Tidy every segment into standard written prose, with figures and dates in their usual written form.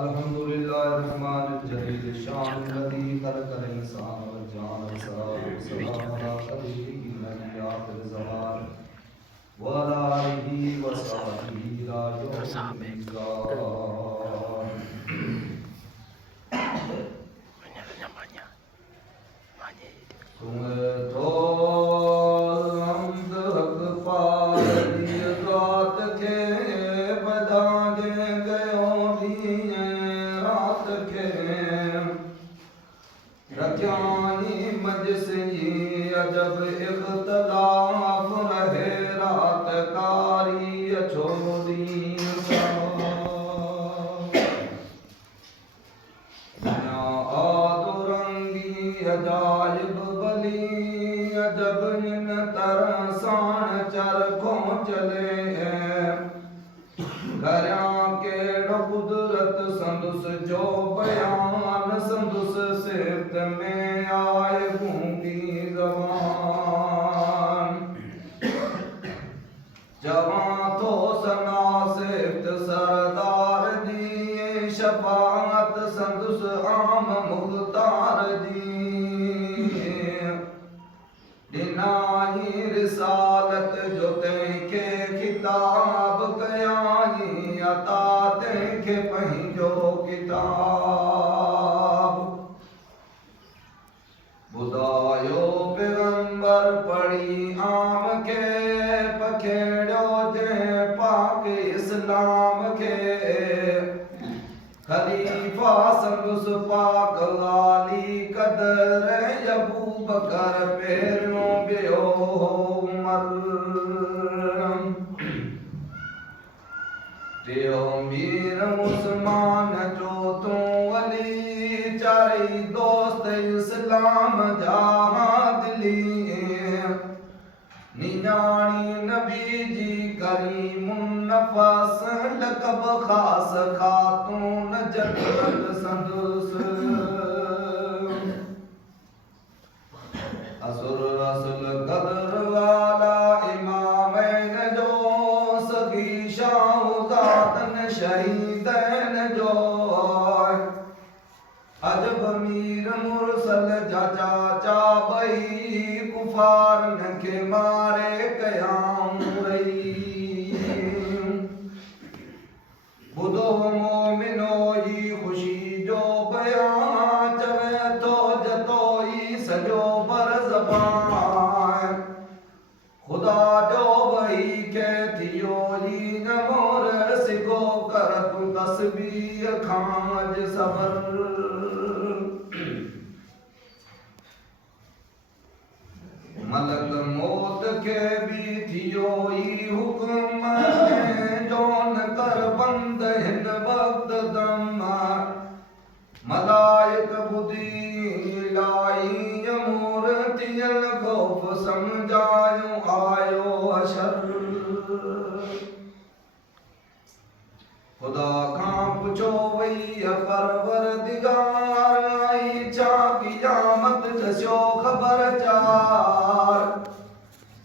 अल्हम्दुलिल्लाह रहमान जलील शान लदी खलकल इंसान व जान सलाम अला खलीलिही नबी आखिर ज़मान व अला आलिही व सहबिही इला यौमिल इंसान। तुम्हें तो हमद हक पार दी ज़ात के बदा दे गयो दिए रात के रख्यानी मजस ये अजब इख्तलाफ रहे रात कारी छोड़ी अजायब बली अजब इन तरह साण चरखों चले घरिया केड़ो कुदरत संदुस जो बयान संदुस सिफ्त में आए गूंगी जबान जवां तो सना सिफ्त सरदार दी शफाअत संदुस आम मुख्तार दी दिनाही रिसालत जो तैंखे खिताब कयाई अता तैंखे पंहिंजो किताब ॿुधायो पैगंबर पढ़ी आम खे पखेड़ियो जंहिं पाक इस्लाम खे खलीफा संदुस पाक आली कदर अबू बकर पहिरियों ॿियो उमर टियों मीर उस्मान जो तूं वली चारई दोस्त इस्लाम जा दिली नियाणी नबी जी करीमुन नफस लक़ब ख़ास खातून जन्नत संदुस असुर रसूल कदर वाला इमामैन जो सगी शाहुदातन शहीदैन जो अजब मीर मुरसल जा चाचा बई कुफारन के मारे कयाम रही बुधो मोमिनो ई खुशी जो बयान चवे तो जतोई सजो पर ज़बान खुदा जो वही के थियो ई न मोर सिगो कर तू तस्बीह खाज सबर मलक मौत के भी थियो ई हुक्म जोन कर बंद हिन वक्त दम मलाइक बुधी लाई अमूर तियल खौफ समझायो आयो अशर खुदा खां पुछो वई परवरदिगार आई छा क़यामत दस्यो ख़बर चार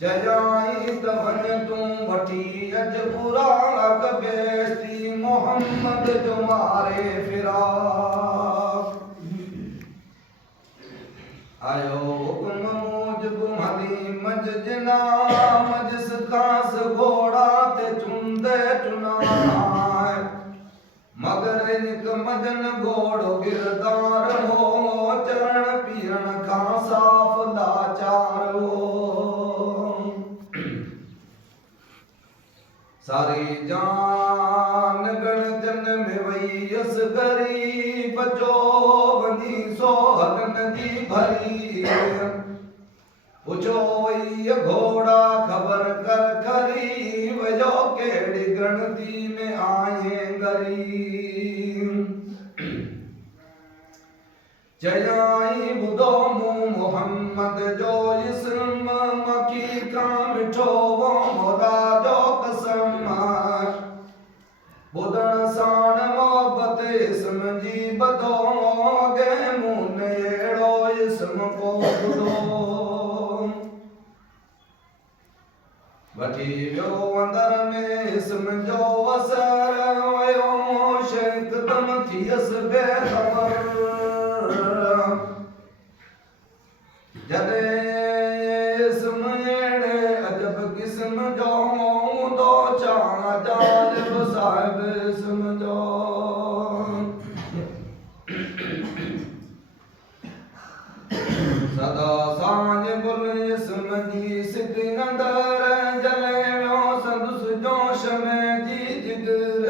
जजाई त वञ तूं वठी अज बुराक बेस्ती मोहम्मद जो मारे फिराक आयो हुक्म मूजिब हली मज जिना मजिस खास घोड़ा ते चुंदे चुनाए मगर निक मजन घोड़ो गिरदार हो चरण पीरण खां साफ लाचार हो सारी जान गण जन में वई असगरी बचो वनी सोहगन जी भरी पुछो वई घोड़ा खबर कर खरी वजो केड़ी गणती में आए गरी चयाई बुधो मुंह मोहम्मद जो इस्म मकी का मिठो वो मोदा जो कसम बुधन साण मोहब्बत इस्म जी बधो गे मुन एड़ो इस्म को बुधो वठी वियो जड़ो अंदर में इसम जो असर वयो शेख दम थियस बेखबर जदे इसम एड़े अजब किस्म जो दो चाण जालिब साहिब इसम जो सदा सांझ बुल इसम जी सिटी अंदर जले व्यो संदुस जोश में जी जिगर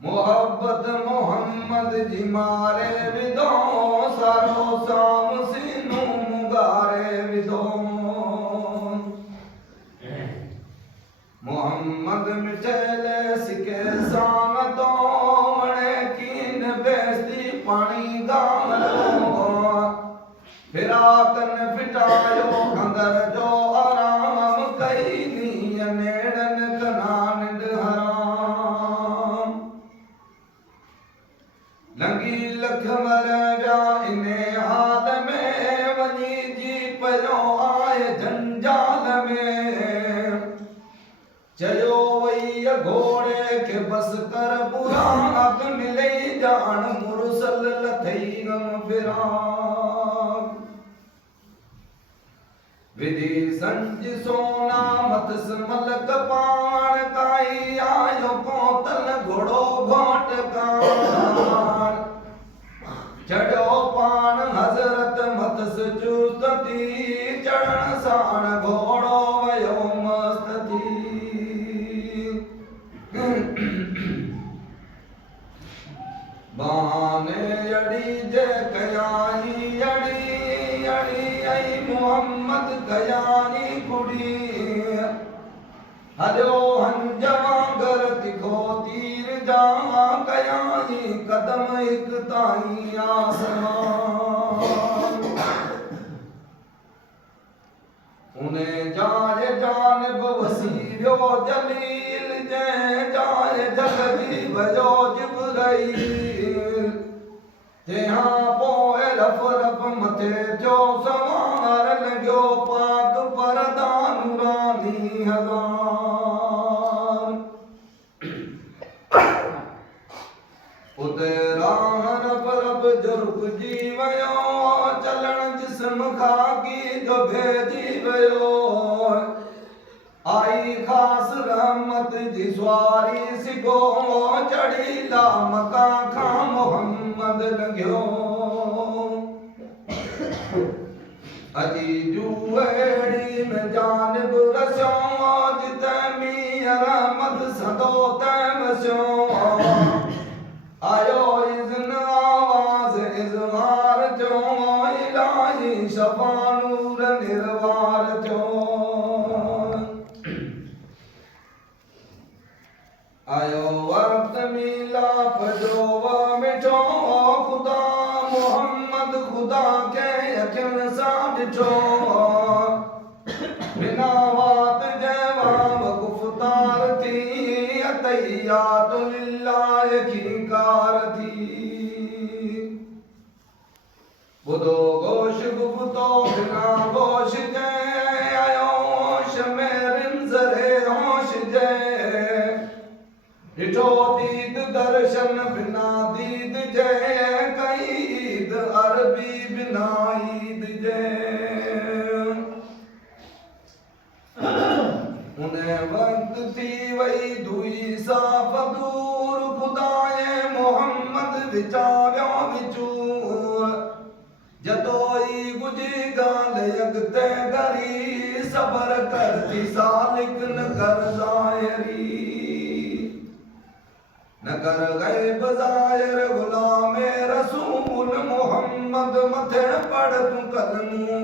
मोहब्बत मोहम्मद जी मारे विदो सारो साम सीनू मुगारे विदो मोहम्मद मिठेले सिके सांगतो मणे कीन बेस्ती पानी गामलो फिराकन फिटायो अंदर जो आराम कई नी नेड़न कनान हराम लंगी लख मर व्या इने हाल में वनी जी पयो आए जंजाल में चयो वही घोड़े के बस कर बुरा अग मिले जान मुरसल लथई गम फिराम विधि संज सोना मत मलक पाण काई आयो कोतल घोड़ो घोट कान चढ़ो पाण हजरत मत चुस्तती चढ़न साण घोड़ो वयो मस्त थी बहाने अड़ी जे कयानी अड़ी अड़ी आई मोहम्मद कयानी कुड़ी हलो हंजवा गर तिखो तीर जा कयानी कदम एक ताई आसमान उन्हें जाए जानब वसीरो जलील जे जाए जगदी बजो जिब्राइल तेहाँ पोए रफ रफ मथे जो सवार लग्यो पाक परदा नूरानी हजार उते राह रब रब जुर्ग जी वयो चलण जिस्म खाकी जो भेजी वयो आई खास रहमत जी सवारी सिगो चढ़ी लामका खा मोहम्मद लग्यो अजी जुएड़ी में जानब रस्यो जिते मीर रहमत सदो तैमस्यो आयो इज़्न आवाज इज़हार जो इलाही शफा नूर निर्वार जो आयो वक्त मिलाप जो मिठो खुदा मोहम्मद खुदा के यकीन सा डिठो बिना बात जवाब गुफ्तार थी अतैयात लिल्लाह की कार थी बुदो गोश गुफ्तो बिना गोश जे आयो होश में रिमजरे होश जे डिठो दीद दर्शन बिना दीद जय कई ईद अरबी बिना ईद जय उन्हें वक्त थी वही दुई साफ दूर खुदाए मोहम्मद विचार्यो विचूर जतोई गुजी गाल यगते गरी सबर करती सालिक न कर जायरी नगर गए बजायर गुलाम रसूल मोहम्मद मथे पढ़ तू कलमू